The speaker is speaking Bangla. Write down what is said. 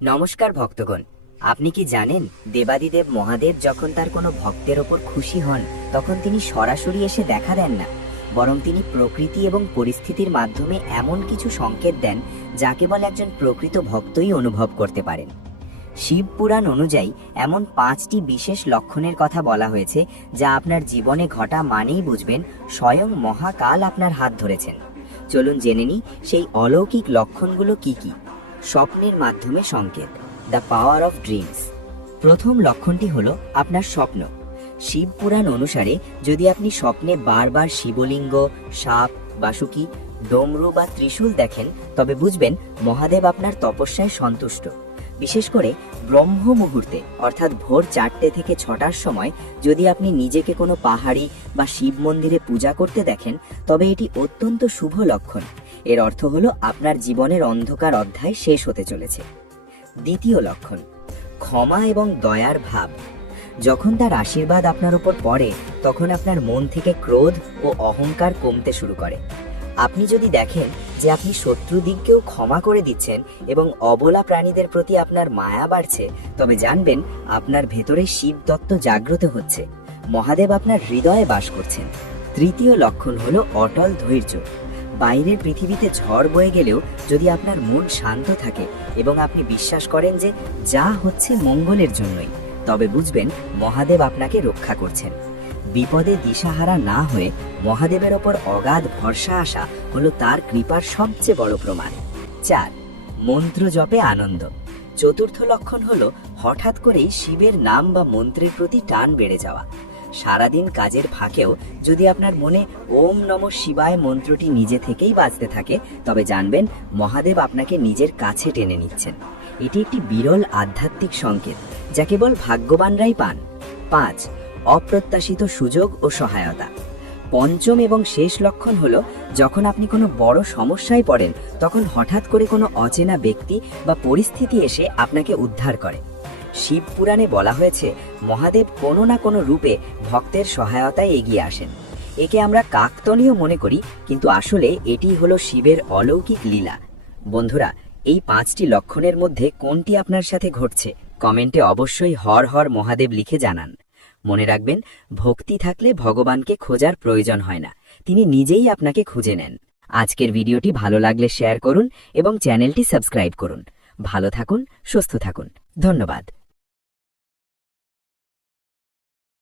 নমস্কার ভক্তগণ, আপনি কি জানেন দেবাদিদেব মহাদেব যখন তার কোনো ভক্তের ওপর খুশি হন তখন তিনি সরাসরি এসে দেখা দেন না, বরং তিনি প্রকৃতি এবং পরিস্থিতির মাধ্যমে এমন কিছু সংকেত দেন যা কেবল একজন প্রকৃত ভক্তই অনুভব করতে পারেন। শিব পুরাণ অনুযায়ী এমন 5টি বিশেষ লক্ষণের কথা বলা হয়েছে যা আপনার জীবনে ঘটা মানেই বুঝবেন স্বয়ং মহাকাল আপনার হাত ধরেছেন। চলুন জেনে নিই সেই অলৌকিক লক্ষণগুলো কি কি। স্বপ্নের মাধ্যমে সংকেত, দ্য পাওয়ার অফ ড্রিমস। প্রথম লক্ষণটি হলো আপনার স্বপ্ন। শিব পুরাণ অনুসারে যদি আপনি স্বপ্নে বারবার শিবলিঙ্গ, সাপ, বাসুকি, ডমরু বা ত্রিশূল দেখেন তবে বুঝবেন মহাদেব আপনার তপস্যায় সন্তুষ্ট। বিশেষ করে ব্রহ্ম মুহূর্তে অর্থাৎ ভোর 4টে থেকে 6টার সময় যদি আপনি নিজেকে কোনো পাহাড়ি বা শিব মন্দিরে পূজা করতে দেখেন তবে এটি অত্যন্ত শুভ লক্ষণ। এর অর্থ হলো আপনার জীবনের অন্ধকার অধ্যায় শেষ হতে চলেছে। দ্বিতীয় লক্ষণ, ক্ষমা এবং দয়ার ভাব। যখন তার আশীর্বাদ আপনার উপর পড়ে তখন আপনার মন থেকে ক্রোধ ও অহংকার কমতে শুরু করে। আপনি যদি দেখেন যে আপনি শত্রুদিগকেও ক্ষমা করে দিচ্ছেন এবং অবলা প্রাণীদের প্রতি আপনার মায়া বাড়ছে তবে জানবেন আপনার ভেতরে শিব তত্ত্ব জাগ্রত হচ্ছে, মহাদেব আপনার হৃদয়ে বাস করছেন। তৃতীয় লক্ষণ হলো অটল ধৈর্য। বাইরের পৃথিবীতে ঝড় বয়ে গেলেও যদি আপনার মন শান্ত থাকে এবং আপনি বিশ্বাস করেন যে যা হচ্ছে মঙ্গলের জন্যই, তবে বুঝবেন মহাদেব আপনাকে রক্ষা করছেন। বিপদে দিশাহারা না হয়ে মহাদেবের ওপর অগাধ ভরসা আসা হলো তার কৃপার সবচেয়ে বড় প্রমাণ। 4. মন্ত্র জপে আনন্দ। চতুর্থ লক্ষণ হলো হঠাৎ করেই শিবের নাম বা মন্ত্রের প্রতি টান বেড়ে যাওয়া। সারাদিন কাজের ফাঁকেও যদি আপনার মনে ওম নমঃ শিবায় মন্ত্রটি নিজে থেকেই বাজতে থাকে তবে জানবেন মহাদেব আপনাকে নিজের কাছে টেনে নিচ্ছেন। এটি একটি বিরল আধ্যাত্মিক সংকেত যা কেবল ভাগ্যবানরাই পান। 5. অপ্রত্যাশিত সুযোগ ও সহায়তা। পঞ্চম এবং শেষ লক্ষণ হলো যখন আপনি কোনো বড় সমস্যায় পড়েন তখন হঠাৎ করে কোনো অচেনা ব্যক্তি বা পরিস্থিতি এসে আপনাকে উদ্ধার করে। শিব পুরাণে বলা হয়েছে মহাদেব কোনো না কোনো রূপে ভক্তের সহায়তায় এগিয়ে আসেন। একে আমরা কাকতালীয় মনে করি, কিন্তু আসলে এটি হলো শিবের অলৌকিক লীলা। বন্ধুরা, এই 5টি লক্ষণের মধ্যে কোনটি আপনার সাথে ঘটছে কমেন্টে অবশ্যই হর হর মহাদেব লিখে জানান। মনে রাখবেন, ভক্তি থাকলে ভগবানকে খোঁজার প্রয়োজন হয় না, তিনি নিজেই আপনাকে খুঁজে নেন। আজকের ভিডিওটি ভালো লাগলে শেয়ার করুন এবং চ্যানেলটি সাবস্ক্রাইব করুন। ভালো থাকুন, সুস্থ থাকুন। ধন্যবাদ।